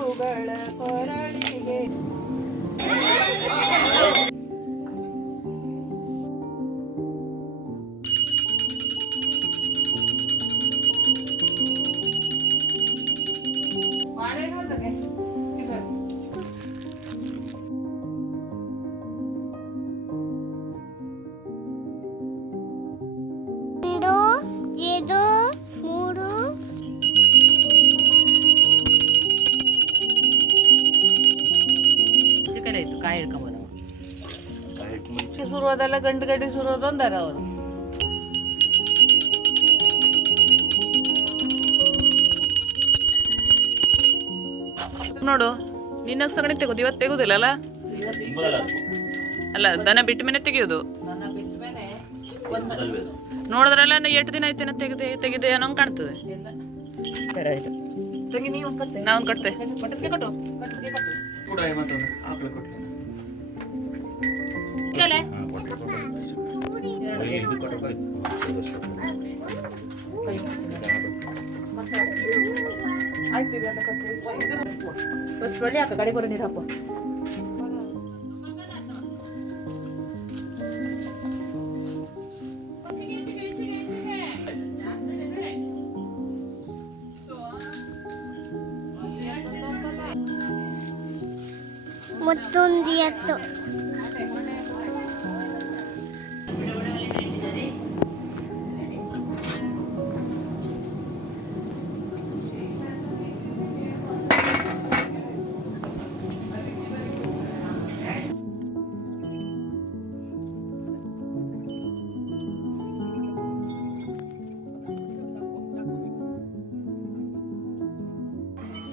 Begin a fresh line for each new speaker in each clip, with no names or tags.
ದಾಂಬುಗಳ ಕೊರಳಿಗೆ.
ಶುರು ಹೋದಲ್ಲ ಗಂಡು ಗಡ್ಡಿ ಶುರು ಹೋದಂದಾರ ಅವರು.
ನೋಡು ನಿನ್ನ ಸಗಣಿ ತೆಗೋದು ಇವತ್ತು ತೆಗೋದಿಲ್ಲ ಅಲ್ಲ? ಅಲ್ಲ ದನ ಬಿಟ್ಟ ಮೇಲೆ ತೆಗೆಯೋದು? ನೋಡಿದ್ರಲ್ಲ ನಾ ಎಷ್ಟು ದಿನ ಆಯ್ತೇನ ತೆಗೆದೆ ತೆಗೆದೆ ಅನ್ನೋ ಕಾಣ್ತದೆ.
ನೀವು
ಕಟ್ತೆ.
ಕಟ್ಟು ಒಳ್ಳೆ ಹಾಕ ಗಾಡಿ ಬರೋ ನೀರು ಹಾಕು
ಮತ್ತೊಂದು ಎತ್ತು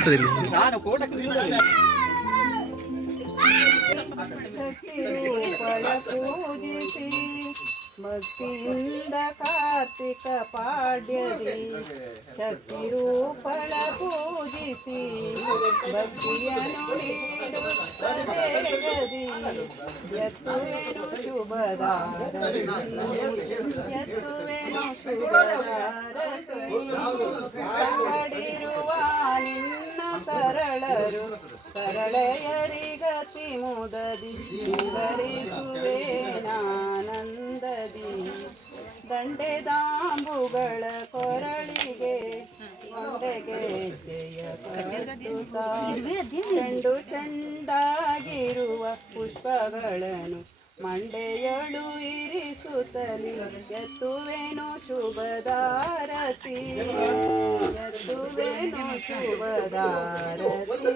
to ito.
ನಾನು ಕೋಟಕ್ಕೆ
ರೂಪಳ ಪೂಜಿಸಿ ಭಕ್ತಿಯಿಂದ ಕಾರ್ತಿಕ ಪಾಡ್ಯದಿ ಶಕ್ತಿ ರೂಪಳ ಪೂಜಿಸಿ. ಭಕ್ತಿಯನ್ನು ನೀಡು ವೇಗದಿ ಎತ್ತುವೆನು ಶುಭದಾರತಿ ಎತ್ತುವೆನು ಶುಭದಾರತಿ ಸಂಗಡಿರುವ ನಿನ್ನ ಸರಳರು. ಸರಳೆಯರಿಗತಿ ಮುದರಿ ಧರಿಸುವೇನಾನಂದದಿ ದಂಡೆದಾಂಬುಗಳ ಕೊರಳಿಗೆ ಕೊಂಡೆಗೆ ಜಯ ಕಟ್ಟುತ್ತಾ ಚೆಂಡು ಚೆಂಡಾಗಿರುವ ಪುಷ್ಪಗಳನ್ನು ಮಂಡೆಯಳು ಇರಿಸುತ್ತಲಿ. ಎತ್ತುವೆನು ಶುಭದಾರತಿ ಎತ್ತುವೆನು ಶುಭದಾರತಿ.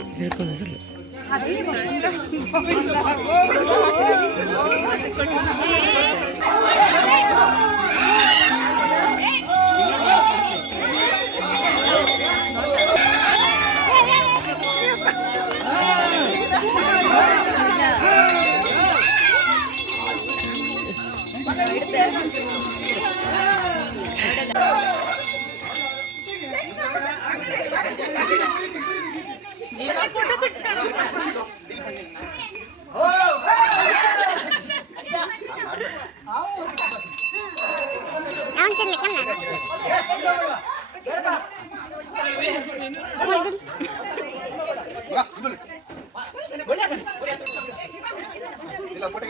喜んでる。ಇಲ್ಲ ಬಿಡು